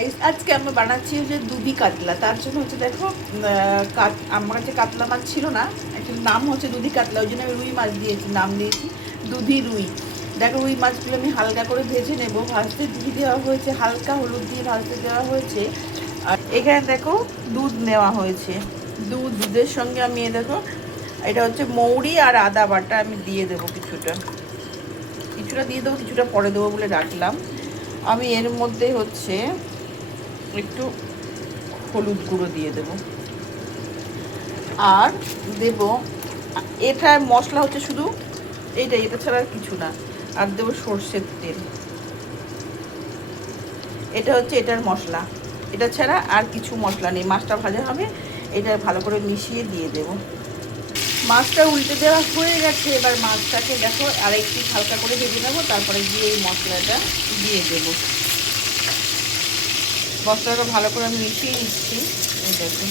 Guys আজকে আমরা বানাচ্ছি যে দুধি কাতলা। তার জন্য হচ্ছে দেখো আমার কাছে কাতলা মাছ ছিল না, একটা নাম হচ্ছে দুধি কাতলা, ওই জন্য আমি রুই মাছ দিয়েছি, নাম দিয়েছি দুধি রুই। দেখো রুই মাছগুলো আমি হালকা করে ভেজে নেব। ভাজতে দিয়ে দেওয়া হয়েছে, হালকা হলুদ দিয়ে ভাজতে দেওয়া হয়েছে। আর এখানে দেখো দুধ নেওয়া হয়েছে, দুধের সঙ্গে আমি দেখো এটা হচ্ছে মৌরি আর আদা বাটা আমি দিয়ে দেবো, কিছুটা দিয়ে দেবো, কিছুটা পরে দেবো বলে রাখলাম। আমি এর মধ্যে হচ্ছে একটু হলুদ গুঁড়ো দিয়ে দেব, আর দেব এটা মশলা হচ্ছে শুধু এটা ছাড়া আর কিছু না। আর দেবো সর্ষের তেল, এটা হচ্ছে এটার মশলা, এটা ছাড়া আর কিছু মশলা নেই। মাছটা ভাজা হবে, এটা ভালো করে মিশিয়ে দিয়ে দেব। মাছটা উল্টে দেওয়া হয়ে গেছে, এবার মাছটাকে দেখো আর একটু হালকা করে ভেজে নেবো, তারপরে দিয়ে এই মশলাটা দিয়ে দেবো। মশলাটা ভালো করে আমি মিশিয়ে নিচ্ছি। এই দেখো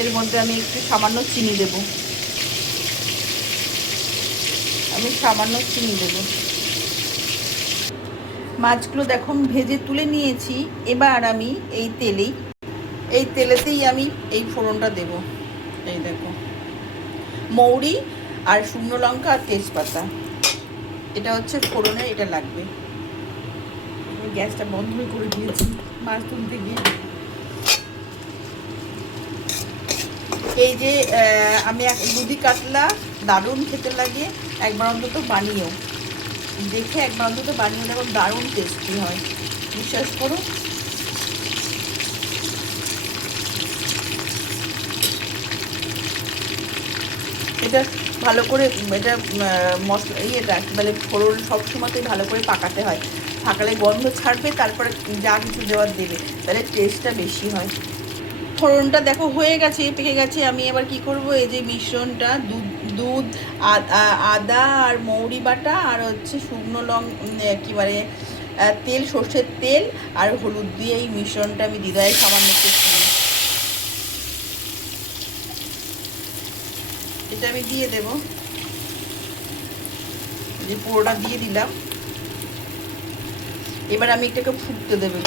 এর মধ্যে আমি একটু সামান্য চিনি দেব, মাছগুলো দেখো আমি ভেজে তুলে নিয়েছি। এবার আমি এই তেলেতেই আমি এই ফোড়নটা দেব। এই দেখো মৌরি আর শুকনো লঙ্কা আর তেজপাতা, এটা হচ্ছে ফোড়নে, এটা লাগবে। গ্যাসটা বন্ধ করে দিয়েছি মাছ তুলতে গিয়ে। এই যে আমি দুধি কাতলা দারুণ খেতে লাগে, একবার অন্তত বানিয়েও দেখো, দারুণ টেস্টি হয়, বিশ্বাস করো। এটা ভালো করে এটা মশলা ইয়েটা মানে ফোড়ন সবসময়তেই ভালো করে পাকাতে হয়, পাকালে গন্ধ ছাড়বে, তারপরে যা কিছু দেওয়ার দেবে, তাহলে টেস্টটা বেশি হয়। ফোড়নটা দেখো হয়ে গেছে, পেকে গেছে। আমি এবার কি করব, এই যে মিশ্রণটা দুধ আদা আর মৌরি বাটা আর হচ্ছে শুকনো কি বলে তেল, সর্ষের তেল আর হলুদ দিয়ে এই মিশ্রণটা আমি দিয়ে দেয় সামান্য একটু, এটা আমি দিয়ে দেব। যে পুরোটা দিয়ে দিলাম। এবার আমি এটাকে ফুটতে দেবো,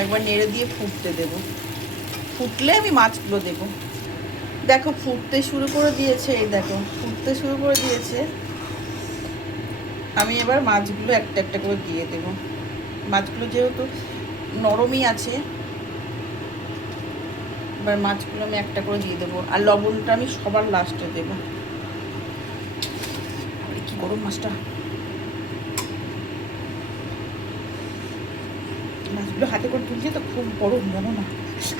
একবার নেড়ে দিয়ে ফুটতে দেব। ফুটলে আমি মাছগুলো দেবো। দেখো ফুটতে শুরু করে দিয়েছে, এই দেখো ফুটতে শুরু করে দিয়েছে। আমি এবার মাছগুলো একটা একটা করে দিয়ে দেব। মাছগুলো যেহেতু নরমই আছে, এবার মাছগুলো আমি একটা করে দিয়ে দেবো। আর লবণটা আমি সবার লাস্টে দেবো। কি গরম মাছটা, মাছগুলো হাতে করে তুলছে তো খুব গরম, জানো না,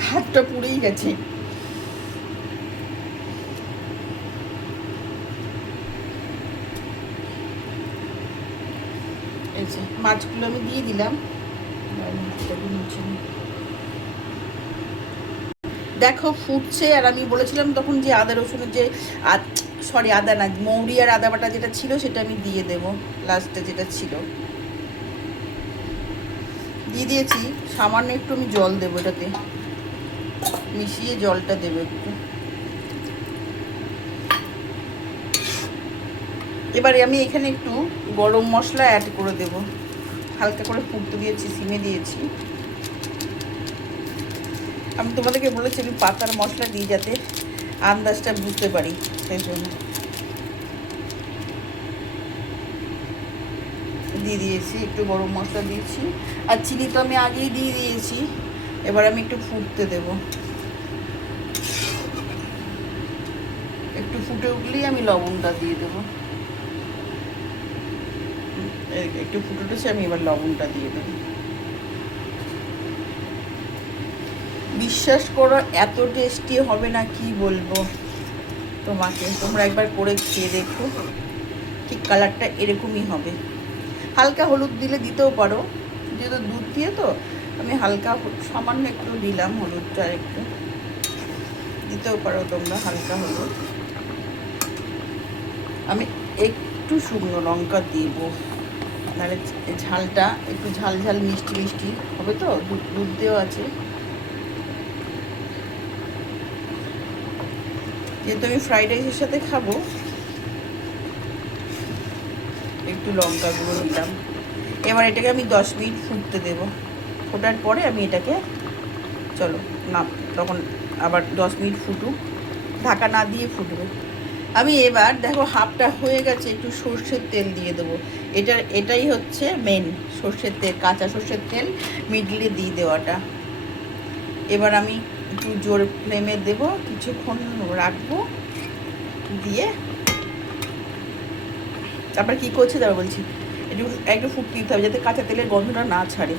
হাতটা পুড়েই গেছে। এই যে মাছগুলো আমি দিয়ে দিলাম। দেখো ফুটছে, আর আমি বলেছিলাম তখন যে আদা রসুনের যে আদা না, মৌরি আর আদা বাটা যেটা ছিল সেটা আমি দিয়ে দেব লাস্টে, যেটা ছিল দিয়ে দিয়েছি। সামান্য একটু আমি জল দেবো, এটাতে মিশিয়ে জলটা দেবো একটু। এবারে আমি এখানে একটু গরম মশলা অ্যাড করে দেব। হালকা করে ফুটতে দিয়েছি, সিমে দিয়েছি। আমি তোমাদেরকে বলেছি আমি পাতার মশলা দিই যাতে আন্দাজটা বুঝতে পারি, সেই জন্য দিয়ে দিয়েছি। একটু গরম মশলা দিয়েছি, আর চিনি তো আমি আগেই দিয়ে দিয়েছি। এবার আমি একটু ফুটতে দেব। একটু ফুটে উঠলেই আমি লবণটা দিয়ে দেবো। একটু ফুটে উঠেছে, আমি এবার লবণটা দিয়ে দেবো। বিশ্বাস করো এত টেস্টি হবে না, কি বলবো তোমাকে, তোমরা একবার করে খেয়ে দেখো, ঠিক কালারটা এরকমই হবে। হালকা হলুদ দিলে দিতেও পারো, যেহেতু দুধ দিয়ে তো আমি হালকা সামান্য একটু দিলাম হলুদটা, একটু দিতেও পারো তোমরা হালকা হলুদ। আমি একটু শুকনো লঙ্কা দিব, নাহলে ঝালটা একটু ঝাল ঝাল মিষ্টি মিষ্টি হবে তো, দুধ দেওয়া আছে। যেহেতু আমি ফ্রাইড রাইসের সাথে খাবো, একটু লঙ্কা গুঁড়ো দিলাম। এবার এটাকে আমি 10 মিনিট ফুটতে দেবো। ফোটার পরে আমি এটাকে চলো না, তখন আবার 10 মিনিট ফুটুক, ঢাকা না দিয়ে ফুটবে। আমি এবার দেখো হাফটা হয়ে গেছে, একটু সর্ষের তেল দিয়ে দেবো। এটাই হচ্ছে মেন, সর্ষের তেল, কাঁচা সর্ষের তেল মিডলে দিয়ে দেওয়াটা। এবার আমি একটু জোর ফ্লেমে দেবো, কিছুক্ষণ রাখবো, দিয়ে তারপর কী করছে তারপর বলছি। একটু ফুটতে দিতে হবে যাতে কাঁচা তেলের গন্ধটা না ছাড়ে।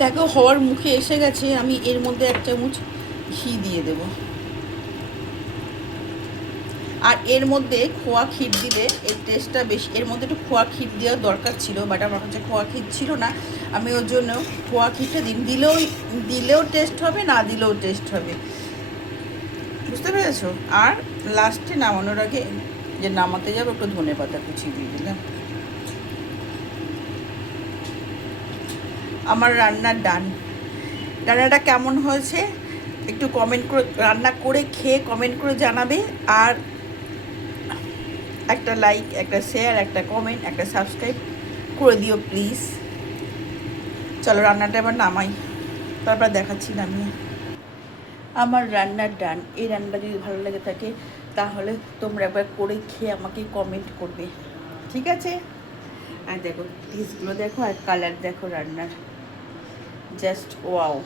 দেখো হওয়ার মুখে এসে গেছে, আমি এর মধ্যে 1 চামচ ঘি দিয়ে দেবো। আর এর মধ্যে খোয়া ক্ষীর দিলে এর টেস্টটা বেশি, এর মধ্যে একটু খোয়া ক্ষীর দেওয়ার দরকার ছিল, বাট আমার কাছে খোয়া ক্ষীর ছিল না, আমি ওর জন্য খোয়া ক্ষীরটা দিলেও টেস্ট হবে, না দিলেও টেস্ট হবে, বুঝতে পেরেছো? আর লাস্টে নামানোর আগে যে নামাতে যাবো একটু ধনেপাতা কুচি দিয়ে দিলাম। আমার রান্নার ডান। রান্নাটা কেমন হয়েছে একটু কমেন্ট করে, রান্না করে খেয়ে কমেন্ট করে জানাবে। আর একটা লাইক, একটা শেয়ার, একটা কমেন্ট, একটা সাবস্ক্রাইব করে দিও প্লিজ। চলো রান্নাটা এবার নামাই, তারপর দেখাচ্ছি নামিয়ে। আমার রান্নার ডান। এই রান্নাটা যদি ভালো লেগে থাকে তাহলে তোমরা একবার করে খেয়ে আমাকে কমেন্ট করবে, ঠিক আছে? আর দেখো পিসগুলো দেখো, আর কালার দেখো রান্নার, জাস্ট ওয়াও।